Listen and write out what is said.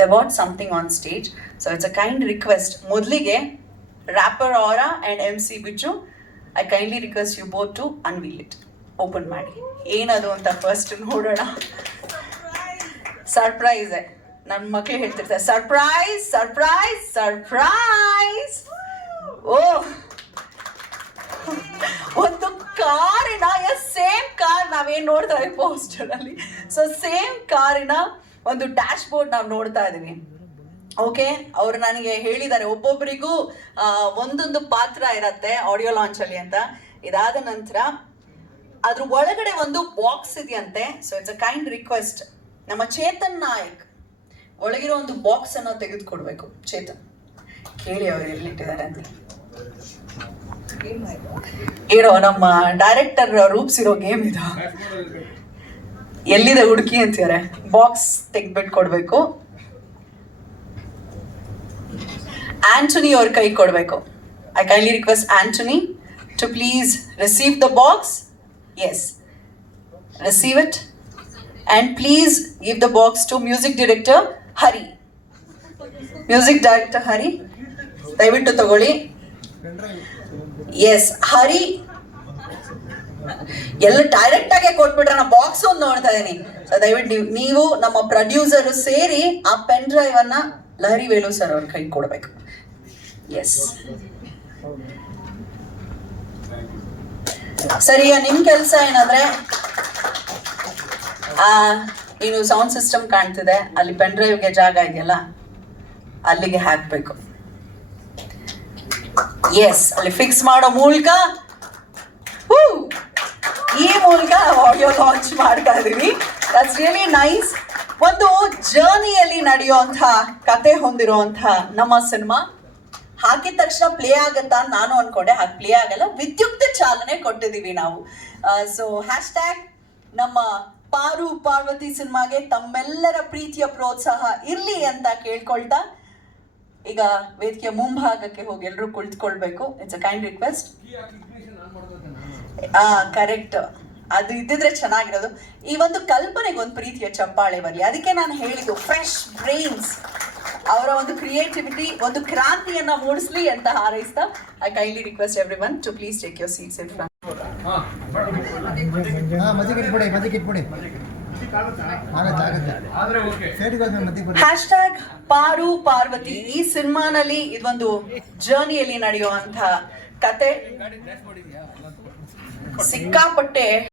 They want something on stage so it's a kind request ಮೊದಲಿಗೆ rapper ಆರ and M C Bijju I kindly request you both to unveil it open ಮಾಡಿ. ಏನದು ಅಂತ first ನೋಡೋಣ. Surprise ನನ್ನ ಮಕ್ಳು ಹೇಳ್ತಿರ್ತಾರೆ ಸರ್ಪ್ರೈಸ್ ಸರ್ಪ್ರೈಸ್ ಸರ್ಪ್ರೈಸ್ ಓ. ಒಂದು ಕಾರಿನ ಸೇಮ್ ಕಾರ್ ನಾವೇನು ನೋಡ್ತಾ ಇದ್ದೀವಿ ಪೋಸ್ಟರ್ ಅಲ್ಲಿ. ಸೊ ಸೇಮ್ ಕಾರಿನ ಒಂದು ಡ್ಯಾಶ್ ಬೋರ್ಡ್ ನಾವು ನೋಡ್ತಾ ಇದೀವಿ ಓಕೆ ಅವ್ರು ನನಗೆ ಹೇಳಿದ್ದಾರೆ ಒಬ್ಬೊಬ್ಬರಿಗೂ ಒಂದೊಂದು ಪಾತ್ರ ಇರತ್ತೆ ಆಡಿಯೋ ಲಾಂಚ್ ಅಲ್ಲಿ ಅಂತ. ಇದಾದ ನಂತರ ಅದ್ರ ಒಳಗಡೆ ಒಂದು ಬಾಕ್ಸ್ ಇದೆಯಂತೆ. So it's a kind request ನಮ್ಮ ಚೇತನ್ ನಾಯಕ್ ಒಳಗಿರೋ ಒಂದು ಬಾಕ್ಸ್ ಅನ್ನ ತೆಗೆದುಕೊಡ್ಬೇಕು. ಚೇತನ್ ಕೇಳಿ ಅವ್ರು ಎಲ್ಲಿಟ್ಟಿದ್ದಾರೆ ಅಂತ. ಇರೋ ನಮ್ಮ ಡೈರೆಕ್ಟರ್ ರೂಪಿಸಿರೋ ಗೇಮ್ ಇದು. ಎಲ್ಲಿದೆ ಹುಡುಕಿ ಅಂತಿದ್ದಾರೆ ಬಾಕ್ಸ್ ತೆಗ್ದ್ಬಿಟ್ಟು ಕೊಡ್ಬೇಕು ಆಂಟನಿ ಅವ್ರ ಕೈ ಕೊಡಬೇಕು. I kindly request Antony to please receive the box yes receive it and please give the box to music director Hari music director Hari ದಯವಿಟ್ಟು ತಗೊಳ್ಳಿ. ಎಸ್ ಹರಿ ಎಲ್ಲ ಡೈರೆಕ್ಟ್ ಆಗಿ ಕೊಟ್ಬಿಟ್ರೆ ನಾ ಬಾಕ್ಸ್ ಒಂದು ನೋಡ್ತಾ ಇದೀನಿ. ಸೊ ದಯವಿಟ್ಟು ನೀವು ನಮ್ಮ ಪ್ರೊಡ್ಯೂಸರ್ ಸೇರಿ ಆ ಪೆನ್ ಡ್ರೈವ್ ಅನ್ನ ಲಹರಿ ವೇಲು ಸರ್ ಅವ್ರ ಕೈ ಕೊಡ್ಬೇಕು. ಎಸ್ ಸರಿಯ ಈಗ ನಿಮ್ ಕೆಲಸ ಏನಂದ್ರೆ, ಆ, ನೀನು ಸೌಂಡ್ ಸಿಸ್ಟಮ್ ಕಾಣ್ತಿದೆ. ಅಲ್ಲಿ ಪೆನ್ ಡ್ರೈವ್ಗೆ ಜಾಗ ಇದೆಯಲ್ಲ, ಅಲ್ಲಿಗೆ ಹಾಕ್ಬೇಕು. ಎಸ್ ಅಲ್ಲಿ ಫಿಕ್ಸ್ ಮಾಡೋ ಮೂಲಕ ಮೂಲಕ ಆಡಿಯೋ ಲಾಂಚ್ ಮಾಡ್ತಾ ಇದೀವಿ ದಟ್ಸ್ ರಿಯಲಿ ನೈಸ್ ಒಂದು ಜರ್ನಿಯಲ್ಲಿ ನಡೆಯುವಂಥ ಕತೆ ಹೊಂದಿರುವಂಥ ನಮ್ಮ ಸಿನಿಮಾ ಹಾಕಿದ ತಕ್ಷಣ ಪ್ಲೇ ಆಗುತ್ತಾ ನಾನು ಅನ್ಕೊಂಡೆ. ಹಾಗೆ ಪ್ಲೇ ಆಗಲ್ಲ ವಿದ್ಯುಕ್ತ ಚಾಲನೆ ಕೊಟ್ಟಿದ್ದೀವಿ ನಾವು. ಸೊ ಹ್ಯಾಶ್ ಟ್ಯಾಗ್ ನಮ್ಮ ಪಾರು ಪಾರ್ವತಿ ಸಿನಿಮಾಗೆ ತಮ್ಮೆಲ್ಲರ ಪ್ರೀತಿಯ ಪ್ರೋತ್ಸಾಹ ಇರಲಿ ಅಂತ ಕೇಳ್ಕೊಳ್ತಾ ಈಗ ವೇದಿಕೆಯ ಮುಂಭಾಗಕ್ಕೆ ಹೋಗಿ ಎಲ್ಲರೂ ಕುಳಿತುಕೊಳ್ಬೇಕು. ಇಟ್ಸ್ ಅ ಕೈಂಡ್ ರಿಕ್ವೆಸ್ಟ್ ಆ ಕರೆಕ್ಟ್ ಅದು ಇದ್ದಿದ್ರೆ ಚೆನ್ನಾಗಿರೋದು. ಈ ಒಂದು ಕಲ್ಪನೆಗೆ ಒಂದು ಪ್ರೀತಿಯ ಚಪ್ಪಾಳೆ ಬರಲಿ ಅದಕ್ಕೆ ನಾನು ಹೇಳಿದ್ದು ಫ್ರೆಶ್ ಬ್ರೈನ್ಸ್ ಅವರ ಒಂದು ಕ್ರಿಯೇಟಿವಿಟಿ ಒಂದು ಕ್ರಾಂತಿಯನ್ನ ಮೂಡಿಸ್ಲಿ ಅಂತ ಹಾರೈಸ್ತಾ I kindly request everyone to please take your seats in front ಹಾ ಮಧ್ಯಕ್ಕೆ ಇಟ್ಬಿಡಿ ಮಧ್ಯಕ್ಕೆ ಇಟ್ಬಿಡಿ. ಆಗತ್ತೆ ಆಗತ್ತೆ. ಸೈಡಿಗೆ ಹೋದ್ಮೇಲೆ ಮಧ್ಯಕ್ಕೆ ಬರ್ರಿ ಹ್ಯಾಶ್ ಟ್ಯಾಗ್ ಪಾರು ಪಾರ್ವತಿ. ಈ ಸಿನಿಮಾನಲ್ಲಿ ಇದೊಂದು ಜರ್ನಿಯಲ್ಲಿ ನಡೆಯುವಂತ ಕತೆ. ಸಿಕ್ಕಾಪಟ್ಟೆ